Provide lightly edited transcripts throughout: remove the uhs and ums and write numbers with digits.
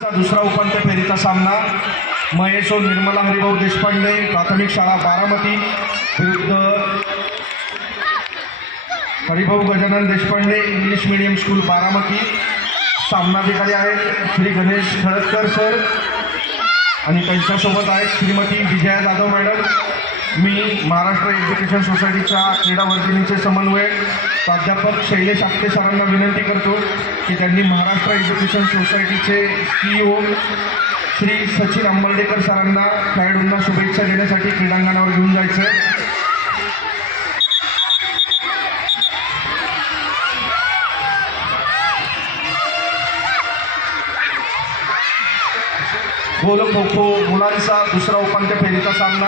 दुसरा उपांत्य फेरीचा सामना महेश और निर्मला हरिभाऊ देशपांडे प्राथमिक शाळा बारामती विरुद्ध Haribhau Gajanan Deshpande English medium school Baramati. सामनाधिकारी आहेत श्री गणेश खळदकर सर आणि त्यांच्यासोबत आहेत श्रीमती विजया जाधव मॅडम। मी महाराष्ट्र एज्युकेशन सोसायटीच्या क्रीडा वर्धिनीचे समन्वयक प्राध्यापक शैलेश आपटे सरांना विनंती करतो की त्यांनी महाराष्ट्र एज्युकेशन सोसायटीचे CEO श्री सचिन अंबर्डेकर सरांना खेळाडूंना शुभेच्छा देण्यासाठी क्रीडांगणावर घेऊन जायचं आहे। गोल खो खो मुलांचा दुसरा उपांत्य फेरीचा सामना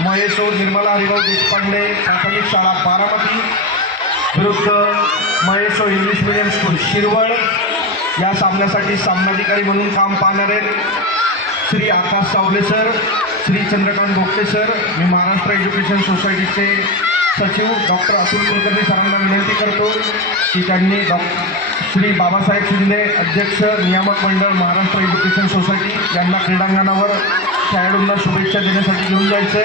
महेश और निर्मला हरिभाऊ देशपांडे प्राथमिक शाळा बारामती विरुद्ध महेश और इंग्लिश मीडियम स्कूल शिरवळ। या सामन्यासाठी सामनाधिकारी म्हणून काम पाहणार आहेत श्री आकाश सावले सर, श्री चंद्रकांत बोगटे सर। मी महाराष्ट्र एज्युकेशन सोसायटीचे सचिव डॉक्टर अतुल कुलकर्णी सरांना विनंती करतो की त्यांनी श्री बाबासाहेब शिंदे अध्यक्ष नियामक मंडळ महाराष्ट्र एज्युकेशन सोसायटी यांना क्रीडांगणावर खेळाडूंना शुभेच्छा देण्यासाठी घेऊन जायचे।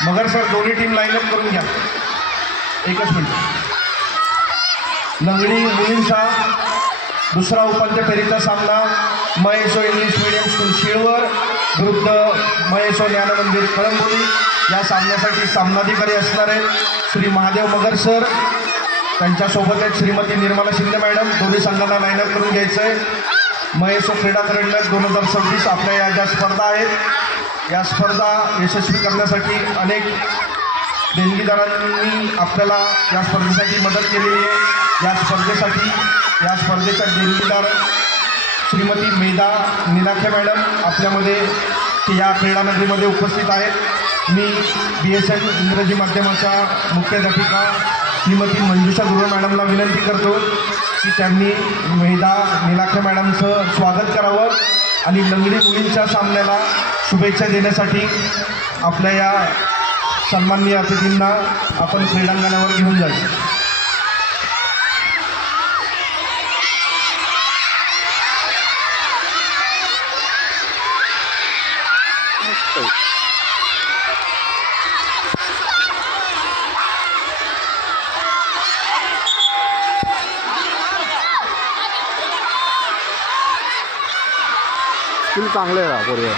मगर सर दोन्ही टीम लाईनअप करून घ्या, एकच मिनिट। लंगडी मुलींचा दुसरा उपांत्य फेरीचा सामना महेश इंग्लिश मीडियम स्कूल शिळवळ विरुद्ध महेश ज्ञान मंदिर कळंबोली। या सामन्यासाठी सामनाधिकारी असणार आहेत श्री महादेव मगर सर, त्यांच्यासोबत आहेत श्रीमती निर्मला शिंदे मॅडम। दोन्ही संघांना लाईनअप करून घ्यायचं आहे। महेश क्रीडा करंडक 2026 आपल्या या ज्या स्पर्धा आहेत या स्पर्धा यशस्वी करण्यासाठी अनेक देणगीदारांनी आपल्याला या स्पर्धेसाठी मदत केलेली आहे। या स्पर्धेच्या देणगीदार श्रीमती मेधा निलाखे मॅडम आपल्यामध्ये या क्रीडानगरीमध्ये उपस्थित आहेत। मी BSN इंग्रजी माध्यमाच्या मुख्याध्यापिका श्रीमती मंजुषा गुरु मॅडमला विनंती करतो की त्यांनी मेधा निलाखे मॅडमचं स्वागत करावं आणि लंगडी मुलींच्या सामन्याला शुभेच्छा देण्यासाठी आपल्या या सन्माननीय अतिथींना आपण क्रीडांगणावर घेऊन जायचं। स्किल चांगले आहे पूर्वी।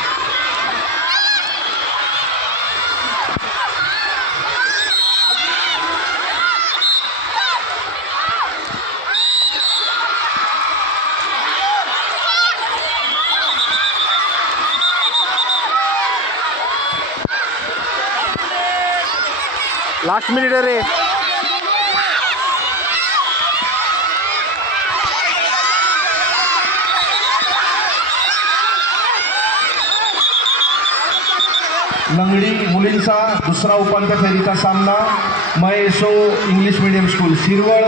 लास्ट मिनिट आहे रे। लंगडी मुलींचा दुसरा उपांत्य फेरीचा सामना Mahesh English medium school Shirwal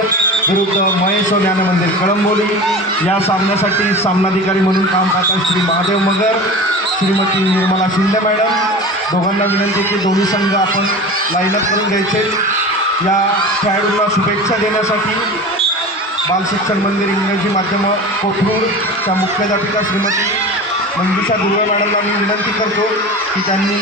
विरुद्ध महेश ज्ञान मंदिर कळंबोली। या सामन्यासाठी सामनाधिकारी म्हणून काम पाहतात श्री महादेव मगर, श्रीमती निर्मला शिंदे मॅडम। दोघांना विनंती की दोन्ही संघ आपण लाईनअप करून घ्यायचे। या खेळाडूंना शुभेच्छा देण्यासाठी बालशिक्षण मंदिर इंग्रजी माध्यम कोथरूडच्या मुख्याध्यापिका श्रीमती मंजुषा गुरु मॅडमला मी विनंती करतो की त्यांनी